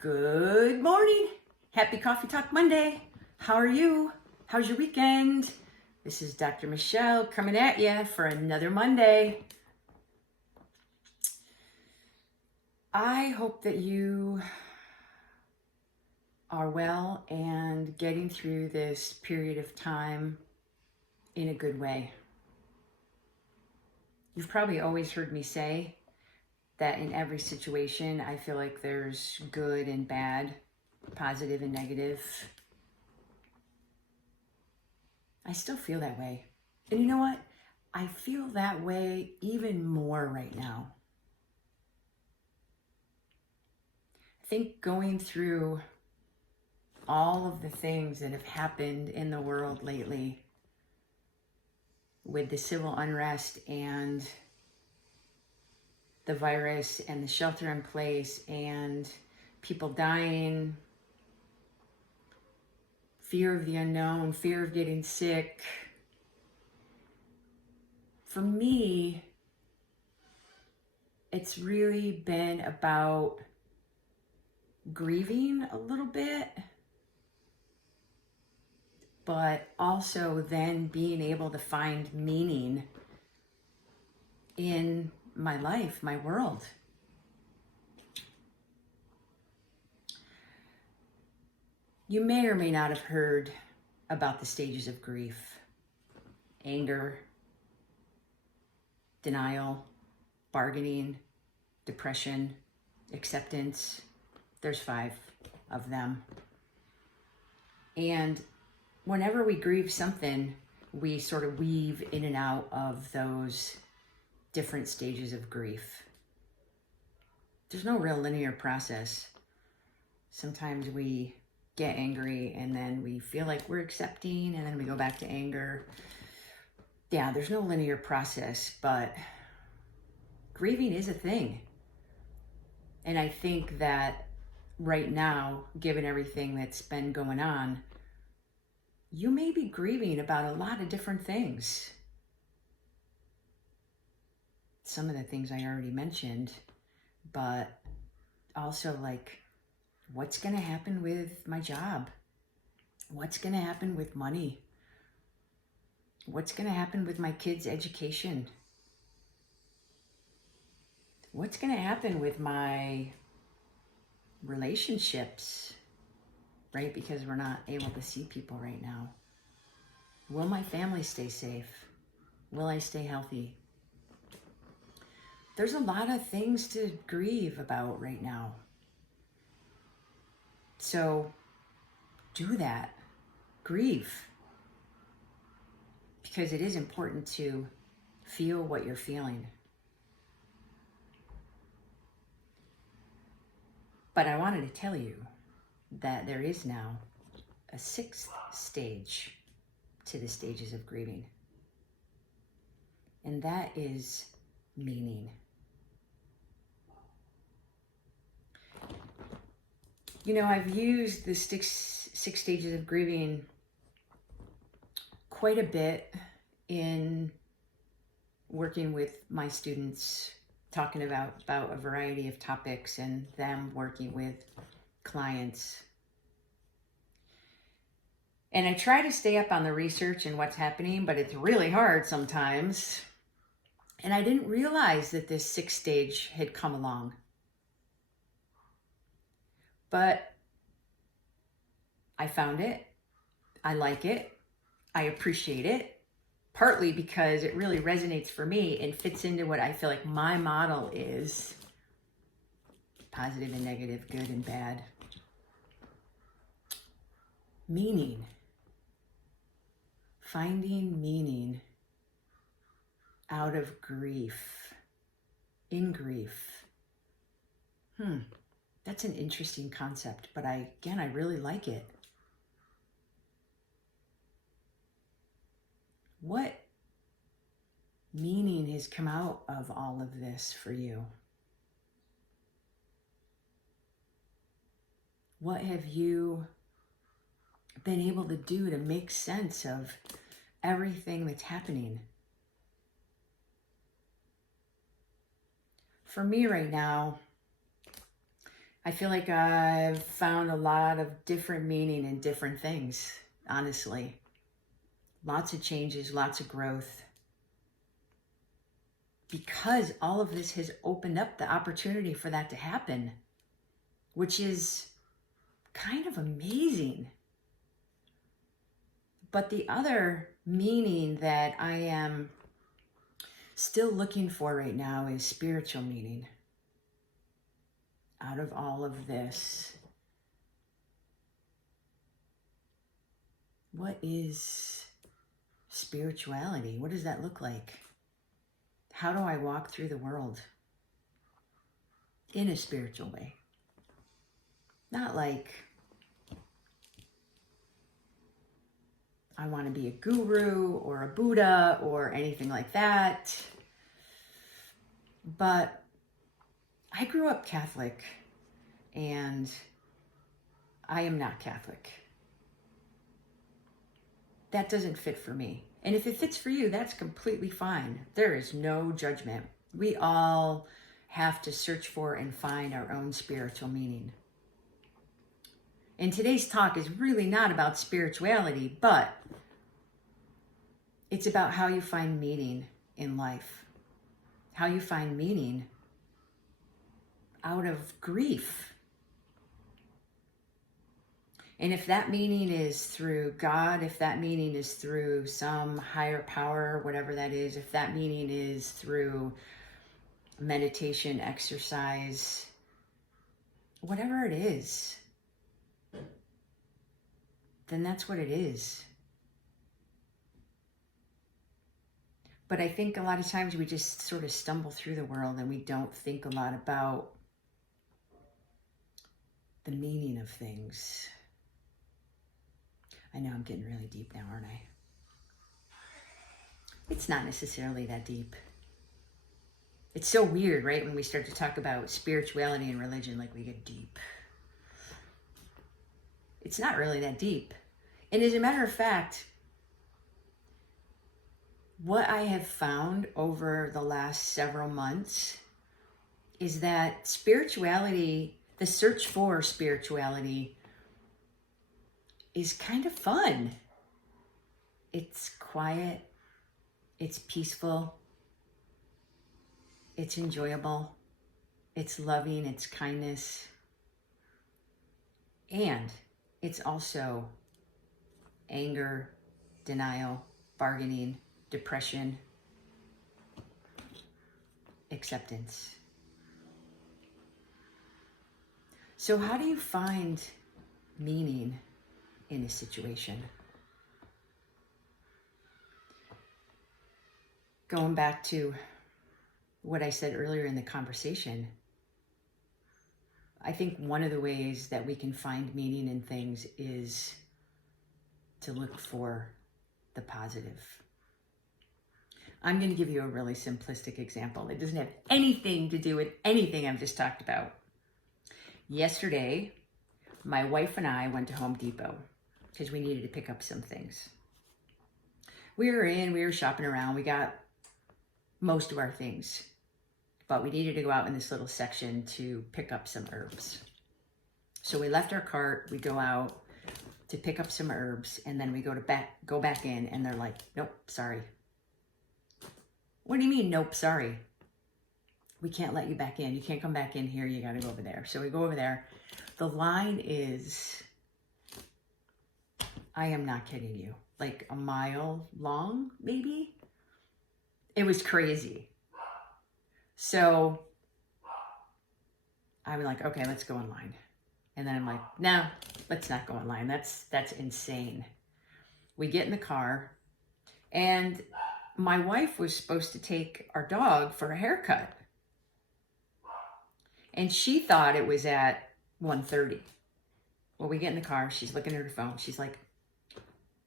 Good morning. Happy Coffee Talk Monday. How are you? How's your weekend? This is Dr. Michelle coming at you for another Monday. I hope that you are well and getting through this period of time in a good way. You've probably always heard me say that in every situation, I feel like there's good and bad, positive and negative. I still feel that way. And you know what? I feel that way even more right now. I think going through all of the things that have happened in the world lately with the civil unrest and the virus and the shelter in place and people dying, fear of the unknown, fear of getting sick. For me, it's really been about grieving a little bit, but also then being able to find meaning in my life, my world. You may or may not have heard about the stages of grief: anger, denial, bargaining, depression, acceptance. There's 5 of them. And whenever we grieve something, we sort of weave in and out of those different stages of grief. There's no real linear process. Sometimes we get angry and then we feel like we're accepting and then we go back to anger. Yeah, there's no linear process, but grieving is a thing. And I think that right now, given everything that's been going on, you may be grieving about a lot of different things. Some of the things I already mentioned, but also like, what's going to happen with my job? What's going to happen with money? What's going to happen with my kids' education? What's going to happen with my relationships, right? Because we're not able to see people right now. Will my family stay safe? Will I stay healthy? There's a lot of things to grieve about right now. So do that. Grieve. Because it is important to feel what you're feeling. But I wanted to tell you that there is now a 6th stage to the stages of grieving. And that is meaning. You know, I've used the 6 stages of grieving quite a bit in working with my students, talking about a variety of topics and them working with clients. And I try to stay up on the research and what's happening, but it's really hard sometimes. And I didn't realize that this 6th stage had come along. But I found it. I like it. I appreciate it. Partly because it really resonates for me and fits into what I feel like my model is: positive and negative, good and bad. Meaning. Finding meaning out of grief, in grief. That's an interesting concept, but I really like it. What meaning has come out of all of this for you? What have you been able to do to make sense of everything that's happening? For me right now, I feel like I've found a lot of different meaning in different things, honestly. Lots of changes, lots of growth. Because all of this has opened up the opportunity for that to happen, which is kind of amazing. But the other meaning that I am still looking for right now is spiritual meaning. Out of all of this, what is spirituality? What does that look like? How do I walk through the world in a spiritual way? Not like I want to be a guru or a Buddha or anything like that. But I grew up Catholic, and I am not Catholic. That doesn't fit for me. And if it fits for you, that's completely fine. There is no judgment. We all have to search for and find our own spiritual meaning. And today's talk is really not about spirituality, but it's about how you find meaning in life, how you find meaning out of grief. And if that meaning is through God, if that meaning is through some higher power, whatever that is, if that meaning is through meditation, exercise, whatever it is, then that's what it is. But I think a lot of times we just sort of stumble through the world and we don't think a lot about the meaning of things. I know I'm getting really deep now, aren't I? It's not necessarily that deep. It's so weird, right? When we start to talk about spirituality and religion, like we get deep. It's not really that deep. And as a matter of fact, what I have found over the last several months is that spirituality, the search for spirituality, is kind of fun. It's quiet, it's peaceful, it's enjoyable, it's loving, it's kindness, and it's also anger, denial, bargaining, depression, acceptance. So how do you find meaning in a situation? Going back to what I said earlier in the conversation, I think one of the ways that we can find meaning in things is to look for the positive. I'm going to give you a really simplistic example. It doesn't have anything to do with anything I've just talked about. Yesterday, my wife and I went to Home Depot because we needed to pick up some things. We were shopping around. We got most of our things, but we needed to go out in this little section to pick up some herbs. So we left our cart, we go out to pick up some herbs, and then we go back in, and they're like, nope, sorry. What do you mean, nope, sorry? We can't let you back in. You can't come back in here. You got to go over there. So we go over there. The line is, I am not kidding you, like a mile long, maybe? It was crazy. So I'm like, okay, let's go in line. And then I'm like, no, let's not go in line. That's insane. We get in the car, and my wife was supposed to take our dog for a haircut. And she thought it was at 1:30. Well, we get in the car. She's looking at her phone. She's like,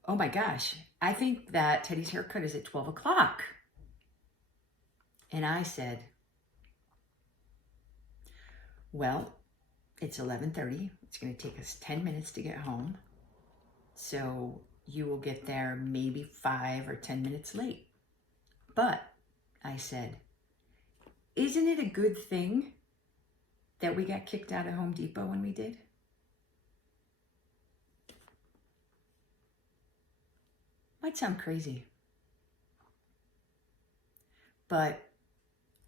oh my gosh, I think that Teddy's haircut is at 12 o'clock. And I said, well, it's 11:30. It's going to take us 10 minutes to get home. So you will get there maybe 5 or 10 minutes late. But I said, isn't it a good thing that we got kicked out of Home Depot when we did? Might sound crazy, but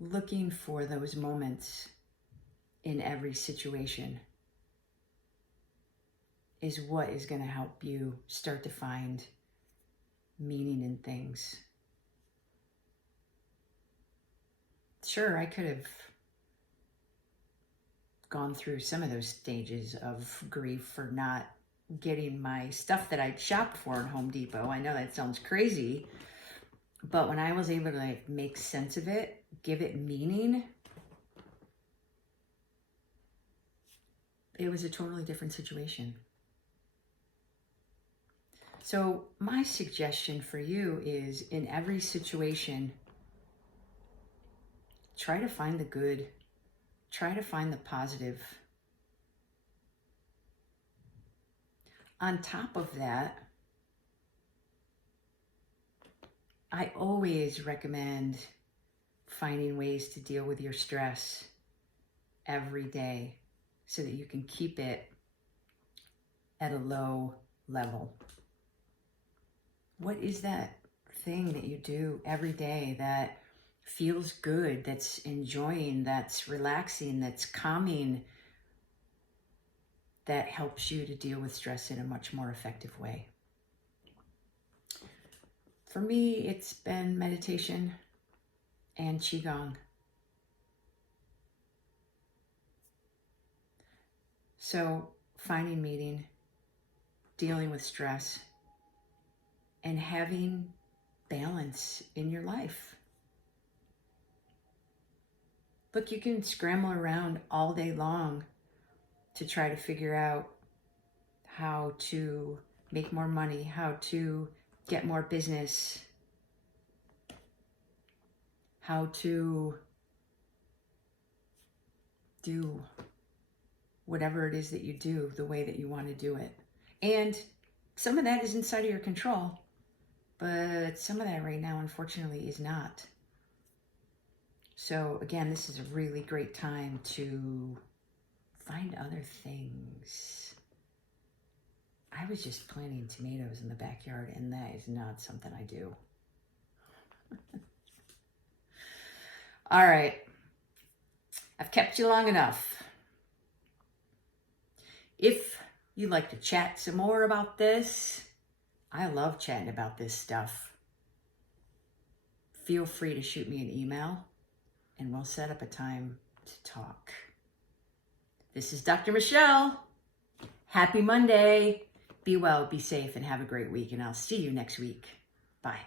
looking for those moments in every situation is what is going to help you start to find meaning in things. Sure, I could have gone through some of those stages of grief for not getting my stuff that I'd shopped for in Home Depot. I know that sounds crazy, but when I was able to like make sense of it, give it meaning, it was a totally different situation. So my suggestion for you is, in every situation, try to find the good, try to find the positive. On top of that, I always recommend finding ways to deal with your stress every day so that you can keep it at a low level. What is that thing that you do every day that feels good, that's enjoying, that's relaxing, that's calming, that helps you to deal with stress in a much more effective way? For me, it's been meditation and Qigong. So finding meaning, dealing with stress, and having balance in your life. Look, you can scramble around all day long to try to figure out how to make more money, how to get more business, how to do whatever it is that you do the way that you want to do it. And some of that is inside of your control, but some of that right now, unfortunately, is not. So again, this is a really great time to find other things. I was just planting tomatoes in the backyard, and that is not something I do. All right. I've kept you long enough. If you'd like to chat some more about this, I love chatting about this stuff. Feel free to shoot me an email and we'll set up a time to talk. This is Dr. Michelle. Happy Monday. Be well, be safe, and have a great week. And I'll see you next week. Bye.